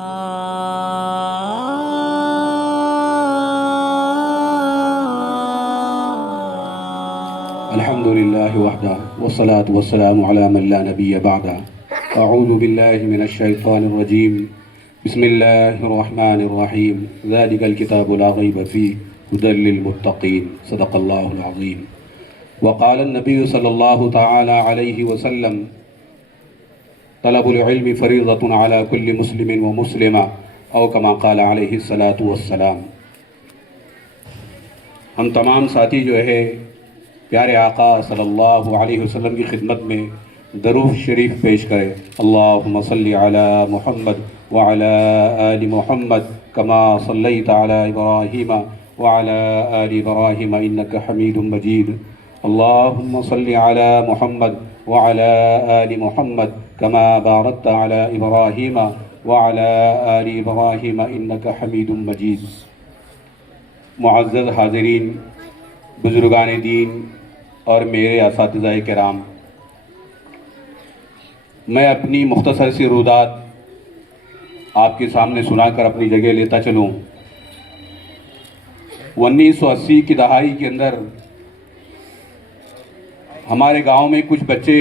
الحمد لله وحده والصلاة والسلام على من لا نبي بعده. أعوذ بالله من الشيطان الرجيم. بسم الله الرحمن الرحيم. ذلك الكتاب لا ريب فيه هدى للمتقين. صدق الله العظيم. وقال النبي صلى الله تعالى عليه وسلم: طلب العلم فريضة على كل مسلم ومسلمة، او كما قال عليه الصلاة والسلام. ہم تمام ساتھی جو ہے پیارے آقا صلی اللہ علیہ وسلم کی خدمت میں درود شریف پیش کرے. اللہم صلی علی محمد وعلی آل محمد کما صلیت علی ابراہیم وعلی آل ابراہیم انک حمید مجید. اللہم صلی علی محمد وعلی آل محمد کما بارکت علی ابراہیم وعلی آل ابراہیم انک حمید مجید. معزز حاضرین، بزرگان دین اور میرے اساتذہ کرام، میں اپنی مختصر سی رودات آپ کے سامنے سنا کر اپنی جگہ لیتا چلوں. 1980 کی دہائی کے اندر ہمارے گاؤں میں کچھ بچے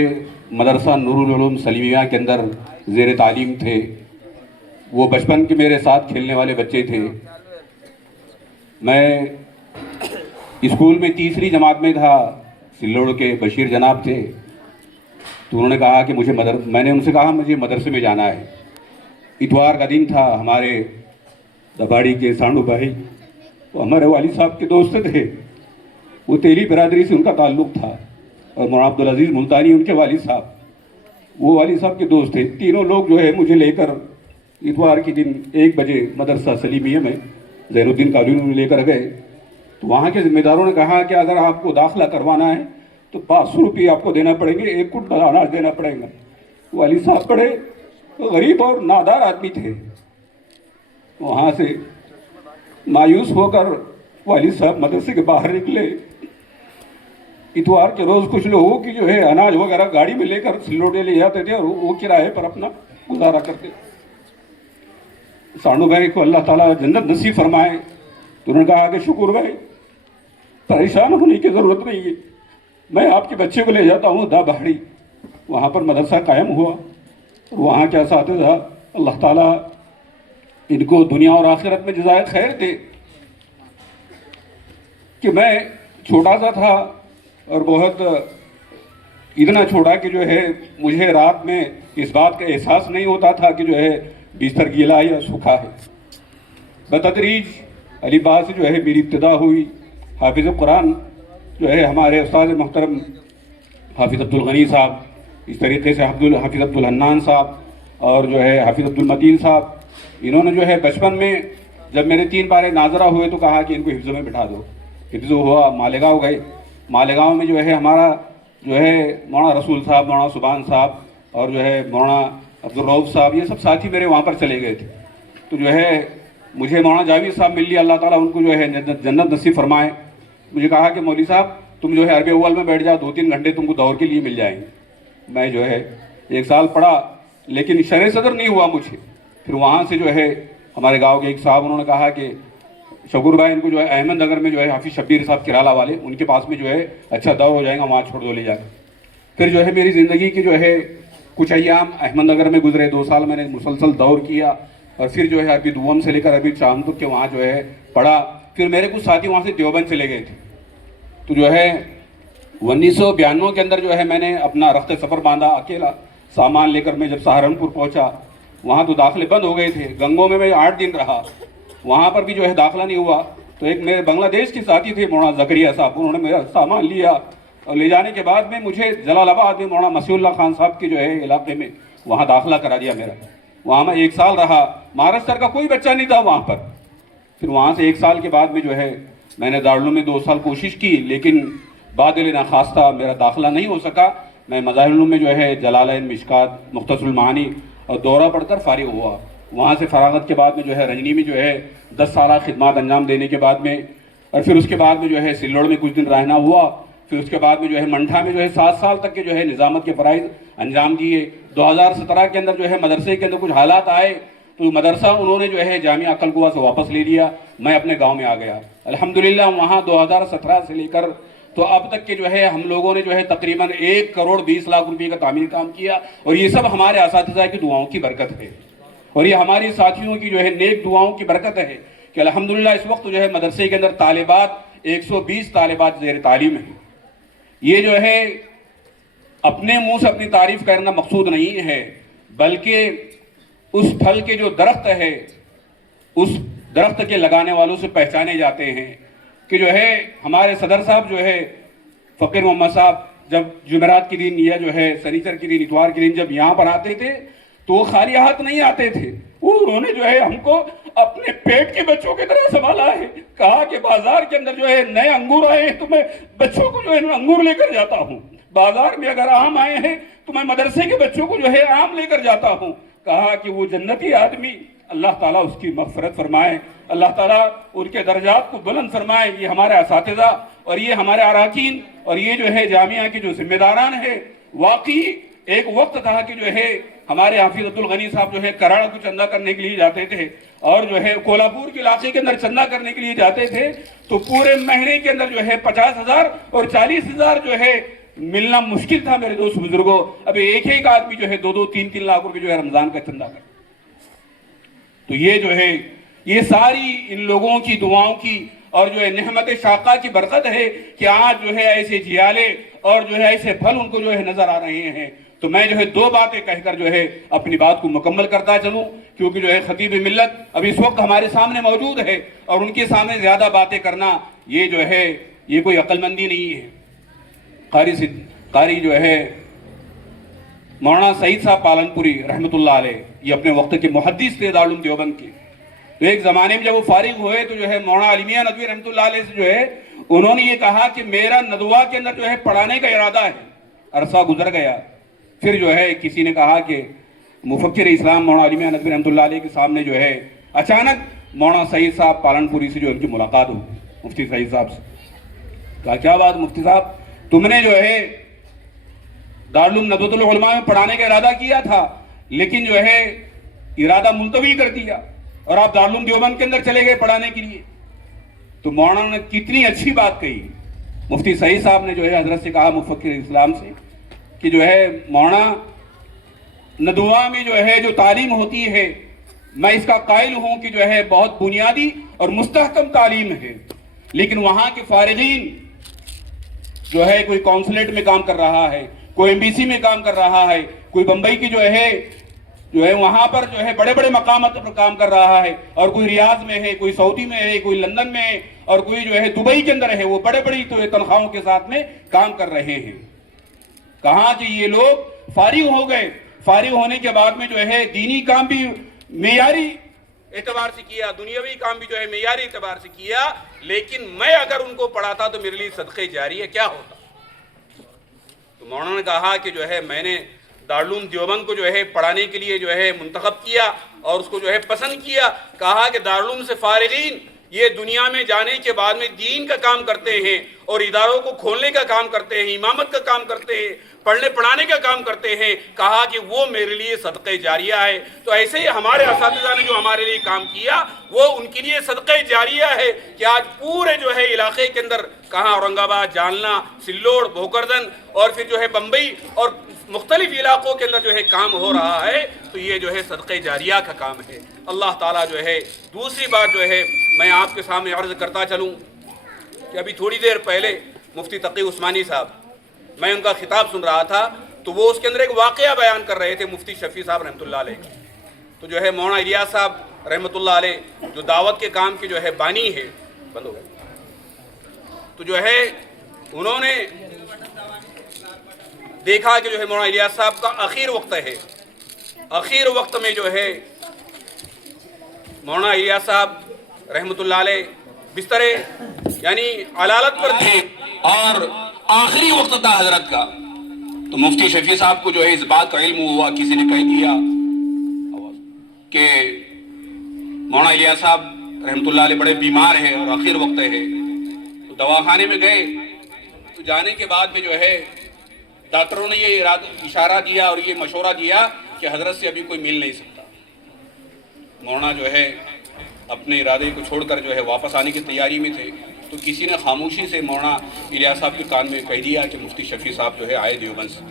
مدرسہ نور العلوم سلیمیہ کے اندر زیر تعلیم تھے. وہ بچپن کے میرے ساتھ کھیلنے والے بچے تھے. میں اسکول میں تیسری جماعت میں تھا. سلوڑ کے بشیر جناب تھے، تو انہوں نے کہا کہ میں نے ان سے کہا مجھے مدرسے میں جانا ہے. اتوار کا دن تھا. ہمارے دباڑی کے سانڈو بھائی وہ ہمارے والد صاحب کے دوست تھے. وہ تیلی برادری سے ان کا تعلق تھا، اور مولانا عبدالعزیز ملتانی ان کے والد صاحب، وہ والد صاحب کے دوست تھے. تینوں لوگ جو ہے مجھے لے کر اتوار کے دن 1 بجے مدرسہ سلیمیہ میں زین الدین کالونی میں لے کر گئے. تو وہاں کے ذمہ داروں نے کہا کہ اگر آپ کو داخلہ کروانا ہے تو 500 روپے آپ کو دینا پڑیں گے، 1 کنٹل اناج دینا پڑے گا. والد صاحب بڑے غریب اور نادار آدمی تھے. وہاں سے مایوس ہو کر والد صاحب مدرسے کے باہر نکلے. اتوار کے روز کچھ لوگوں کی جو ہے اناج وغیرہ گاڑی میں لے کر سلوڑے لے جاتے تھے اور وہ کرائے پر اپنا گزارا کرتے. سانو بھائی کو اللہ تعالیٰ جنت نصیب فرمائے. تو انہوں نے کہا کہ شکر بھائی پریشان ہونے کی ضرورت نہیں ہے، میں آپ کے بچے کو لے جاتا ہوں دا بہاڑی. وہاں پر مدرسہ قائم ہوا. وہاں کے اساتذہ اللہ تعالیٰ ان کو دنیا اور آخرت میں جزائے خیر دے. کہ میں چھوٹا سا تھا اور بہت اتنا چھوٹا کہ جو ہے مجھے رات میں اس بات کا احساس نہیں ہوتا تھا کہ جو ہے بستر گیلا یا سوکھا ہے. بتدریج علی با سے جو ہے میری ابتدا ہوئی. حافظ قرآن جو ہے ہمارے استاد محترم حافظ عبدالغنی صاحب، اس طریقے سے حافظ عبدالحنان صاحب اور جو ہے حافظ عبدالمتین صاحب، انہوں نے جو ہے بچپن میں جب میرے 3 پارے ناظرہ ہوئے تو کہا کہ ان کو حفظ میں بٹھا دو. حفظ ہوا. مالیگاؤں گئے. مالیگاؤں میں جو ہے ہمارا جو ہے مولانا رسول صاحب، مولانا سبحان صاحب اور جو ہے مولانا عبدالرؤف صاحب، یہ سب ساتھی میرے وہاں پر چلے گئے تھے. تو جو ہے مجھے مولانا جاوید صاحب مل لیا. اللہ تعالیٰ ان کو جو ہے جنت نصیب فرمائے. مجھے کہا کہ مولوی صاحب تم جو ہے عربی اول میں بیٹھ جاؤ، 2-3 گھنٹے تم کو دور کے لیے مل جائیں گے. میں جو ہے 1 سال پڑھا لیکن شرح صدر نہیں ہوا مجھے. پھر وہاں سے جو ہے ہمارے گاؤں کے ایک صاحب انہوں نے کہا کہ شکور بھائی ان کو جو ہے احمد نگر میں جو ہے حافظ شبیر صاحب کرالا والے، ان کے پاس میں جو ہے اچھا دور ہو جائے گا، وہاں چھوڑ دو لے جا کے. پھر جو ہے میری زندگی کی جو ہے کچھ ایام احمد نگر میں گزرے. 2 سال میں نے مسلسل دور کیا اور پھر جو ہے عربی دوم سے لے کر عربی شام تک کے وہاں جو ہے پڑھا. پھر میرے کچھ ساتھی وہاں سے دیوبند چلے گئے تھے. تو جو ہے 1992 کے اندر جو ہے میں نے اپنا رخت سفر باندھا اکیلا سامان لے کر. میں جب سہارنپور پہنچا وہاں تو داخلے بند ہو گئے تھے. گنگوں میں 8 دن رہا، وہاں پر بھی جو ہے داخلہ نہیں ہوا. تو ایک میرے بنگلہ دیش کے ساتھی تھے مولانا زکریا صاحب، انہوں نے میرا سامان لیا اور لے جانے کے بعد میں مجھے جلال آباد میں مولانا مسیح اللہ خان صاحب کے جو ہے علاقے میں وہاں داخلہ کرا دیا میرا. وہاں میں 1 سال رہا. مہاراشٹر کا کوئی بچہ نہیں تھا وہاں پر. پھر وہاں سے 1 سال کے بعد میں جو ہے میں نے دارالعلوم میں 2 سال کوشش کی لیکن بادل ناخواستہ میرا داخلہ نہیں ہو سکا. میں مظاہر العلوم میں جو ہے جلالین، مشکات، مختصر المعانی اور دورہ پڑھ کر فارغ ہوا. وہاں سے فراغت کے بعد میں جو ہے رنجنی میں جو ہے 10 سالہ خدمات انجام دینے کے بعد میں، اور پھر اس کے بعد میں جو ہے سلوڑ میں کچھ دن رہنا ہوا. پھر اس کے بعد میں جو ہے منٹھا میں جو ہے 7 سال تک کے جو ہے نظامت کے فرائض انجام دیے. 2017 کے اندر جو ہے مدرسے کے اندر کچھ حالات آئے تو مدرسہ انہوں نے جو ہے جامعہ عقل قوا سے واپس لے لیا، میں اپنے گاؤں میں آ گیا الحمدللہ۔ وہاں 2017 سے لے کر تو اب تک کے جو ہے ہم لوگوں نے جو ہے تقریباً 1,20,00,000 روپے کا تعمیری کام کیا، اور یہ سب ہمارے اساتذہ کی دعاؤں کی برکت ہے، اور یہ ہماری ساتھیوں کی جو ہے نیک دعاؤں کی برکت ہے کہ الحمدللہ اس وقت جو ہے مدرسے کے اندر طالبات 120 طالبات زیر تعلیم ہیں۔ یہ جو ہے اپنے منہ سے اپنی تعریف کرنا مقصود نہیں ہے، بلکہ اس پھل کے جو درخت ہے اس درخت کے لگانے والوں سے پہچانے جاتے ہیں کہ جو ہے ہمارے صدر صاحب جو ہے فقیر محمد صاحب جب جمعرات کے دن یا جو ہے سنیچر کے دن اتوار کے دن جب یہاں پر آتے تھے تو وہ خالی ہاتھ نہیں آتے تھے، انہوں نے جو ہے ہم کو اپنے پیٹ کے بچوں کی طرح سنبھالا ہے، کہا کہ بازار کے اندر جو ہے نئے انگور آئے ہیں تو میں بچوں کو جو ہے انگور لے کر جاتا ہوں، بازار میں اگر آم آئے ہیں تو میں مدرسے کے بچوں کو جو ہے آم لے کر جاتا ہوں۔ کہا کہ وہ جنتی آدمی اللہ تعالیٰ اس کی مغفرت فرمائے، اللہ تعالیٰ ان کے درجات کو بلند فرمائے۔ یہ ہمارے اساتذہ اور یہ ہمارے اراکین اور یہ جو ہے جامعہ کے جو ذمہ داران ہیں، واقعی ایک وقت تھا کہ جو ہے ہمارے حافظ عبدالغنی صاحب جو ہے کراڑ کو چندہ کرنے کے لیے جاتے تھے اور جو ہے کولہاپور کے علاقے کے اندر چندہ کرنے کے لیے جاتے تھے تو پورے مہینے کے اندر جو ہے 50,000 اور 40,000 جو ہے ملنا مشکل تھا میرے دوست بزرگوں۔ اب ایک آدمی جو ہے 2-3 لاکھ روپے جو ہے رمضان کا چندہ کرتا، تو یہ جو ہے یہ ساری ان لوگوں کی دعاؤں کی اور جو ہے نعمت شاقہ کی برکت ہے کہ آج جو ہے ایسے جیالے اور جو ہے ایسے پھل ان کو جو ہے نظر آ رہے ہیں۔ تو میں جو ہے 2 باتیں کہہ کر جو ہے اپنی بات کو مکمل کرتا چلوں، کیونکہ جو ہے خطیب ملت اب اس وقت ہمارے سامنے موجود ہے اور ان کے سامنے زیادہ باتیں کرنا یہ جو ہے یہ کوئی عقل مندی نہیں ہے۔ قاری جو ہے مولانا سعید صاحب پالنپوری رحمۃ اللہ علیہ، یہ اپنے وقت کے محدث تھے دارالعلوم دیوبند کے، تو ایک زمانے میں جب وہ فارغ ہوئے تو جو ہے مولانا علی میاں ندوی رحمۃ اللہ علیہ سے جو ہے انہوں نے یہ کہا کہ میرا ندوہ کے اندر جو ہے پڑھانے کا ارادہ ہے۔ عرصہ گزر گیا، پھر جو ہے کسی نے کہا کہ مفکر اسلام مولانا علی میاں ندوی رحمۃ اللہ علیہ کے سامنے جو ہے اچانک مولانا سعید صاحب پالنپوری سے جو ان کی ملاقات ہوئی، مفتی سعید صاحب سے کہا کیا بات مفتی صاحب، تم نے جو ہے دارالعلوم ندوۃ العلماء میں پڑھانے کا ارادہ کیا تھا لیکن جو ہے ارادہ ملتوی کر دیا اور آپ دارالعلوم دیوبند کے اندر چلے گئے پڑھانے کے لیے۔ تو مولانا نے کتنی اچھی بات کہی، مفتی سعید صاحب نے جو ہے حضرت سے کہا مفکر اسلام سے کہ جو ہے مولانا ندوہ میں جو ہے جو تعلیم ہوتی ہے میں اس کا قائل ہوں کہ جو ہے بہت بنیادی اور مستحکم تعلیم ہے، لیکن وہاں کے فارغین جو ہے کوئی کونسلیٹ میں کام کر رہا ہے، کوئی ایم بی سی میں کام کر رہا ہے، کوئی بمبئی کی جو ہے وہاں پر جو ہے بڑے بڑے مقامات پر کام کر رہا ہے، اور کوئی ریاض میں ہے، کوئی سعودی میں ہے، کوئی لندن میں ہے، اور کوئی جو ہے دبئی کے اندر ہے، وہ بڑے بڑی تنخواہوں کے ساتھ میں کام کر رہے ہیں۔ کہاں کہ یہ لوگ فارغ ہو گئے، فارغ ہونے کے بعد میں جو ہے دینی کام بھی معیاری اعتبار سے کیا، دنیاوی کام بھی جو ہے معیاری اعتبار سے کیا، لیکن میں اگر ان کو پڑھاتا تو میرے لیے صدقہ جاریہ کیا ہوتا۔ تو مولانا نے کہا کہ جو ہے میں نے دارالعلوم دیوبند کو جو ہے پڑھانے کے لیے جو ہے منتخب کیا اور اس کو جو ہے پسند کیا، کہا کہ دارالعلوم سے فارغین یہ دنیا میں جانے کے بعد میں دین کا کام کرتے ہیں اور اداروں کو کھولنے کا کام کرتے ہیں، امامت کا کام کرتے ہیں، پڑھنے پڑھانے کا کام کرتے ہیں، کہا کہ وہ میرے لیے صدقہ جاریہ ہے۔ تو ایسے ہی ہمارے اساتذہ نے جو ہمارے لیے کام کیا وہ ان کے لیے صدقہ جاریہ ہے کہ آج پورے جو ہے علاقے کے اندر کہاں اورنگ آباد، جالنا، سلوڑ، بھوکردن اور پھر جو ہے بمبئی اور مختلف علاقوں کے اندر جو ہے کام ہو رہا ہے، تو یہ جو ہے صدقہ جاریہ کا کام ہے۔ اللہ تعالیٰ جو ہے دوسری بات جو ہے میں آپ کے سامنے عرض کرتا چلوں کہ ابھی تھوڑی دیر پہلے مفتی تقی عثمانی صاحب میں ان کا خطاب سن رہا تھا تو وہ اس کے اندر ایک واقعہ بیان کر رہے تھے مفتی شفیع صاحب رحمۃ اللہ علیہ، تو جو ہے مولانا الیاس صاحب رحمۃ اللہ علیہ جو دعوت کے کام کے جو ہے بانی ہے، بند ہو گئے، تو جو ہے انہوں نے دیکھا کہ جو ہے مولانا الیاس صاحب کا آخر وقت ہے، آخر وقت میں جو ہے مولانا الیاس صاحب رحمۃ اللہ علیہ بستر یعنی علالت پر تھے اور آخری وقت تھا حضرت کا، تو مفتی شفیع صاحب کو جو ہے اس بات کا علم ہوا، کسی نے کہہ دیا کہ مولانا الیاس صاحب رحمۃ اللہ علیہ بڑے بیمار ہیں اور آخر وقت ہے، تو دواخانے میں گئے، تو جانے کے بعد میں جو ہے ڈاکٹروں نے یہ اشارہ دیا اور یہ مشورہ دیا کہ حضرت سے ابھی کوئی مل نہیں سکتا۔ مولانا جو ہے اپنے ارادے کو چھوڑ کر جو ہے واپس آنے کی تیاری میں تھے، تو کسی نے خاموشی سے مولانا الیاس صاحب کے کان میں کہہ دیا کہ مفتی شفیع صاحب جو ہے آئے دیوبند سے۔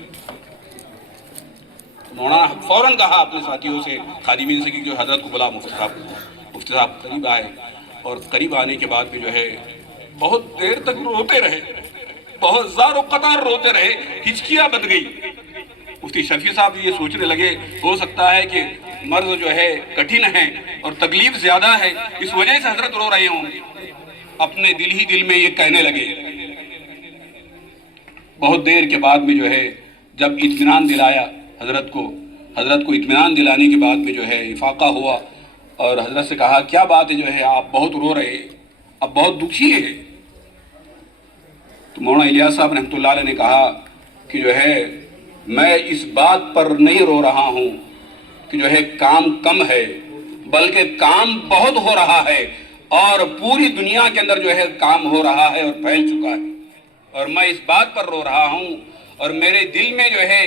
مولانا فوراً کہا اپنے ساتھیوں سے، خادمین سے، کہ جو حضرت کو بلا مفتی صاحب قریب آئے، اور قریب آنے کے بعد بھی جو ہے بہت دیر تک روتے رہے، بہت زار و قطار روتے رہے، ہچکیاں بند گئی۔ مفتی شفیع صاحب یہ سوچنے لگے ہو سکتا ہے کہ مرض جو ہے کٹھن ہے اور تکلیف زیادہ ہے، اس وجہ سے حضرت رو رہے ہوں۔ اپنے دل ہی دل میں یہ کہنے لگے۔ بہت دیر کے بعد میں جو ہے جب اطمینان دلایا حضرت کو اطمینان دلانے کے بعد میں جو ہے افاقہ ہوا، اور حضرت سے کہا کیا بات ہے جو ہے آپ بہت رو رہے، اب بہت دکھی ہے؟ تو مولانا الیاس صاحب رحمۃ اللہ علیہ نے کہا کہ جو ہے میں اس بات پر نہیں رو رہا ہوں کہ جو ہے کام کم ہے، بلکہ کام بہت ہو رہا ہے، اور پوری دنیا کے اندر جو ہے کام ہو رہا ہے اور پھیل چکا ہے، اور میں اس بات پر رو رہا ہوں، اور میرے دل میں جو ہے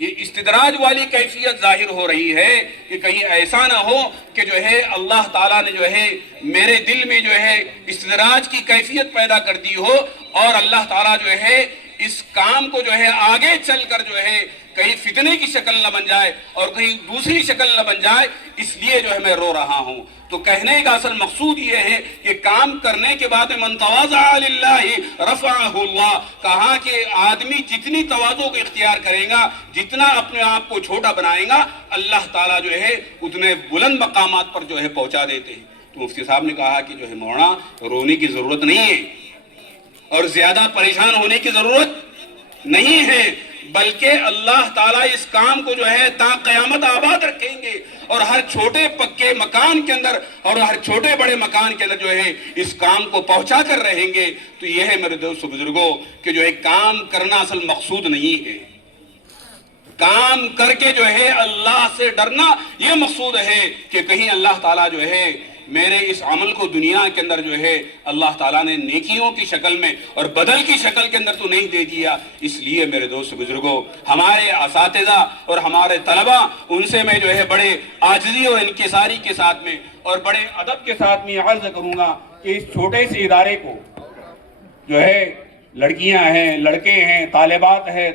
یہ استدراج والی کیفیت ظاہر ہو رہی ہے کہ کہیں ایسا نہ ہو کہ جو ہے اللہ تعالیٰ نے جو ہے میرے دل میں جو ہے استدراج کی کیفیت پیدا کر دی ہو، اور اللہ تعالیٰ جو ہے اس کام کو جو ہے آگے چل کر جو ہے کہیں فتنے کی شکل نہ بن جائے اور کہیں دوسری شکل نہ بن جائے، اس لیے جو ہے میں رو رہا ہوں۔ تو کہنے کا اصل مقصود یہ ہے کہ کام کرنے کے بعد من تواضع للہ رفعہ اللہ، کہا کہ آدمی جتنی تواضع کو اختیار کرے گا، جتنا اپنے آپ کو چھوٹا بنائے گا، اللہ تعالیٰ جو ہے اتنے بلند مقامات پر جو ہے پہنچا دیتے ہیں۔ تو مفتی صاحب نے کہا کہ جو ہے مولانا رونے کی ضرورت نہیں ہے اور زیادہ پریشان ہونے کی ضرورت نہیں ہے، بلکہ اللہ تعالیٰ اس کام کو جو ہے تا قیامت آباد رکھیں گے، اور ہر چھوٹے پکے مکان کے اندر اور ہر چھوٹے بڑے مکان کے اندر جو ہے اس کام کو پہنچا کر رہیں گے۔ تو یہ ہے میرے دوست بزرگوں کہ جو ہے کام کرنا اصل مقصود نہیں ہے، کام کر کے جو ہے اللہ سے ڈرنا یہ مقصود ہے کہ کہیں اللہ تعالیٰ جو ہے میرے اس عمل کو دنیا کے اندر جو ہے اللہ تعالیٰ نے نیکیوں کی شکل میں اور بدل کی شکل کے اندر تو نہیں دے دیا۔ اس لیے میرے دوست بزرگوں، ہمارے اساتذہ اور ہمارے طلبہ، ان سے میں جو ہے بڑے عاجزی اور انکساری کے ساتھ میں اور بڑے ادب کے ساتھ میں عرض کروں گا کہ اس چھوٹے سے ادارے کو جو ہے لڑکیاں ہیں، لڑکے ہیں، طالبات ہیں،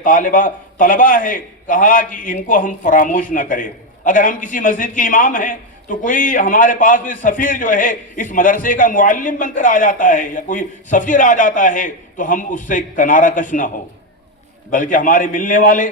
طلبہ ہے، کہا کہ ان کو ہم فراموش نہ کریں۔ اگر ہم کسی مسجد کے امام ہیں تو کوئی ہمارے پاس بھی سفیر جو ہے اس مدرسے کا معلم بن کر آ جاتا ہے یا کوئی سفیر آ جاتا ہے تو ہم اس سے کنارہ کش نہ ہو، بلکہ ہمارے ملنے والے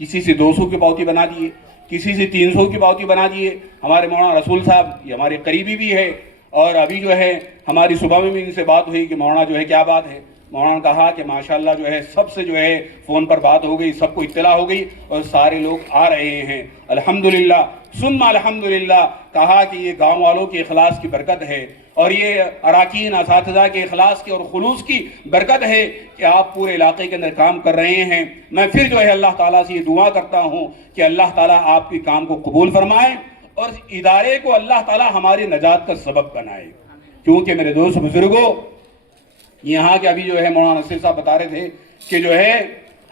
کسی سے 200 کی پاوتی بنا دیے، کسی سے 300 کی پاوتی بنا دیے۔ ہمارے مولانا رسول صاحب یہ ہمارے قریبی بھی ہے، اور ابھی جو ہے ہماری صبح میں بھی ان سے بات ہوئی کہ مولانا جو ہے کیا بات ہے۔ مولانا نے کہا کہ ماشاءاللہ جو ہے سب سے جو ہے فون پر بات ہو گئی، سب کو اطلاع ہو گئی اور سارے لوگ آ رہے ہیں، الحمدللہ ثم الحمدللہ۔ کہا کہ یہ گاؤں والوں کے اخلاص کی برکت ہے، اور یہ اراکین اساتذہ کے اخلاص کی اور خلوص کی برکت ہے کہ آپ پورے علاقے کے اندر کام کر رہے ہیں۔ میں پھر جو ہے اللہ تعالیٰ سے یہ دعا کرتا ہوں کہ اللہ تعالیٰ آپ کے کام کو قبول فرمائے اور ادارے کو اللہ تعالیٰ ہماری نجات کا سبب بنائے۔ کیونکہ میرے دوست بزرگوں، یہاں کے ابھی جو ہے مولانا نصیر صاحب بتا رہے تھے کہ جو ہے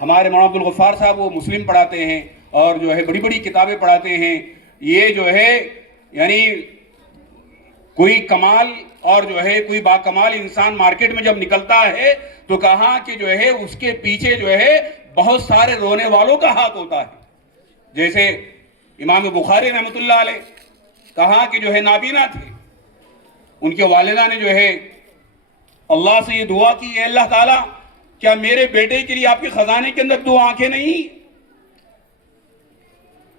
ہمارے مولانا عبدالغفار صاحب وہ مسلم پڑھاتے ہیں اور جو ہے بڑی بڑی کتابیں پڑھاتے ہیں۔ یہ جو ہے یعنی کوئی کمال اور جو ہے کوئی باکمال انسان مارکیٹ میں جب نکلتا ہے تو کہا کہ جو ہے اس کے پیچھے جو ہے بہت سارے رونے والوں کا ہاتھ ہوتا ہے۔ جیسے امام بخاری رحمۃ اللہ علیہ کہا کہ جو ہے نابینا تھے، ان کے والدہ نے جو ہے اللہ سے یہ دعا کی، اے اللہ تعالیٰ کیا میرے بیٹے کے لیے آپ کے خزانے کے اندر 2 آنکھیں نہیں؟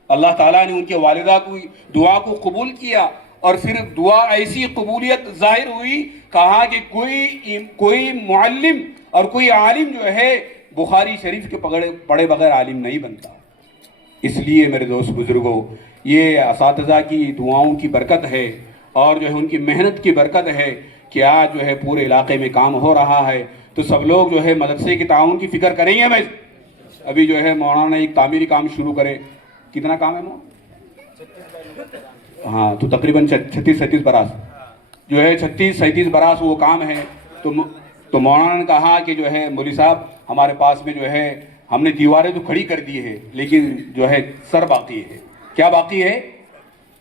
اللہ تعالیٰ نے ان کے والدہ کو دعا کو قبول کیا، اور پھر دعا ایسی قبولیت ظاہر ہوئی، کہا کہ کوئی معلم اور کوئی عالم جو ہے بخاری شریف کے پڑھے بغیر عالم نہیں بنتا۔ اس لیے میرے دوست بزرگوں، یہ اساتذہ کی دعاؤں کی برکت ہے اور جو ہے ان کی محنت کی برکت ہے کہ آج جو ہے پورے علاقے میں کام ہو رہا ہے۔ تو سب لوگ جو ہے مدرسے کے تعاون کی فکر کریں گے۔ میں ابھی جو ہے مولانا نے ایک تعمیری کام شروع کرے، کتنا کام ہے مولانا؟ ہاں، تو تقریباً 36-37 براس جو ہے 36-37 براس وہ کام ہے۔ تو مولانا نے کہا کہ جو ہے مولوی صاحب ہمارے پاس میں جو ہے ہم نے دیواریں تو کھڑی کر دی ہے لیکن جو ہے سر باقی ہے۔ کیا باقی ہے؟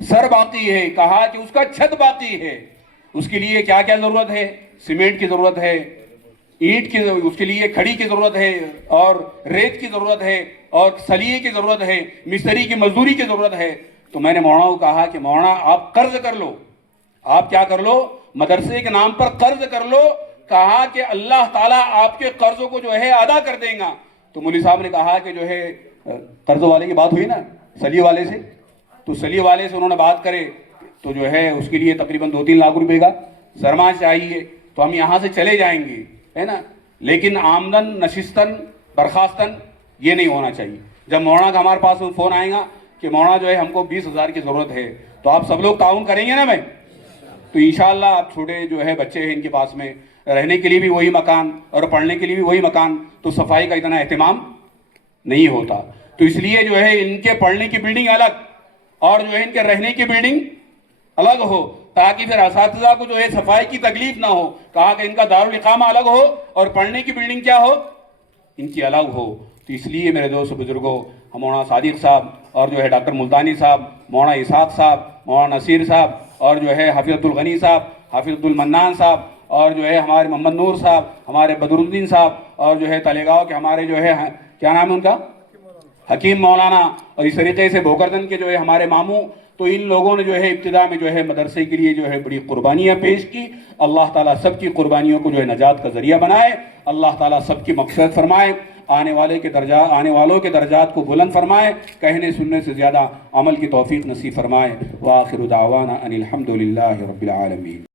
سر باقی ہے، کہا کہ اس کا چھت باقی ہے، اس کے لیے کیا کیا ضرورت ہے؟ سیمنٹ کی ضرورت ہے، اینٹ کی، اس کے لیے کھڑی کی ضرورت ہے، اور ریت کی ضرورت ہے، اور سلیے کی ضرورت ہے، مستری کی مزدوری کی ضرورت ہے۔ تو میں نے مولانا کو کہا کہ مولانا آپ قرض کر لو، آپ کیا کر لو؟ مدرسے کے نام پر قرض کر لو۔ کہا کہ اللہ تعالیٰ آپ کے قرضوں کو جو ہے ادا کر دیں گا۔ تو مولوی صاحب نے کہا کہ جو ہے قرض والے کی بات ہوئی نا سلیے والے سے، تو سلیے والے سے انہوں نے بات کرے تو جو ہے اس کے لیے تقریباً 2-3 لاکھ روپے کا سرمایہ چاہیے، تو ہم یہاں سے چلے جائیں گے، ہے نا، لیکن آمدن نشستن برخاستن یہ نہیں ہونا چاہیے۔ جب مولانا کا ہمارے پاس فون آئے گا کہ مولانا جو ہے ہم کو 20,000 کی ضرورت ہے، تو آپ سب لوگ تعاون کریں گے نا بھائی؟ تو انشاءاللہ آپ چھوٹے جو ہے بچے ہیں ان کے پاس میں رہنے کے لیے بھی وہی مکان اور پڑھنے کے لیے بھی وہی مکان، تو صفائی کا اتنا اہتمام نہیں ہوتا۔ تو اس لیے جو ہے ان کے پڑھنے کی بلڈنگ الگ اور جو ہے ان کے رہنے کی بلڈنگ الگ ہو، تاکہ پھر اساتذہ کو جو ہے صفائی کی تکلیف نہ ہو۔ کہا کہ ان کا دارالاقامہ الگ ہو اور پڑھنے کی بلڈنگ کیا ہو؟ ان کی الگ ہو۔ تو اس لیے میرے دوست بزرگوں، مولانا صادق صاحب اور جو ہے ڈاکٹر ملتانی صاحب، مولانا اسحاق صاحب، مولانا نصیر صاحب اور جو ہے حافظ عبدالغنی صاحب، حافظ عبدالمنان صاحب اور جو ہے ہمارے محمد نور صاحب، ہمارے بدرالدین صاحب اور جو ہے تلیگاؤں کے ہمارے جو ہے کیا نام ہے ان کا، حکیم مولانا، اور اس طریقے سے بھوکردن کے جو ہے ہمارے ماموں، تو ان لوگوں نے جو ہے ابتدا میں جو ہے مدرسے کے لیے جو ہے بڑی قربانیاں پیش کی۔ اللہ تعالیٰ سب کی قربانیوں کو جو ہے نجات کا ذریعہ بنائے، اللہ تعالیٰ سب کی مغفرت فرمائے، آنے والوں کے درجات کو بلند فرمائے، کہنے سننے سے زیادہ عمل کی توفیق نصیب فرمائے۔ وآخر دعوانا ان الحمد للہ رب العالمین۔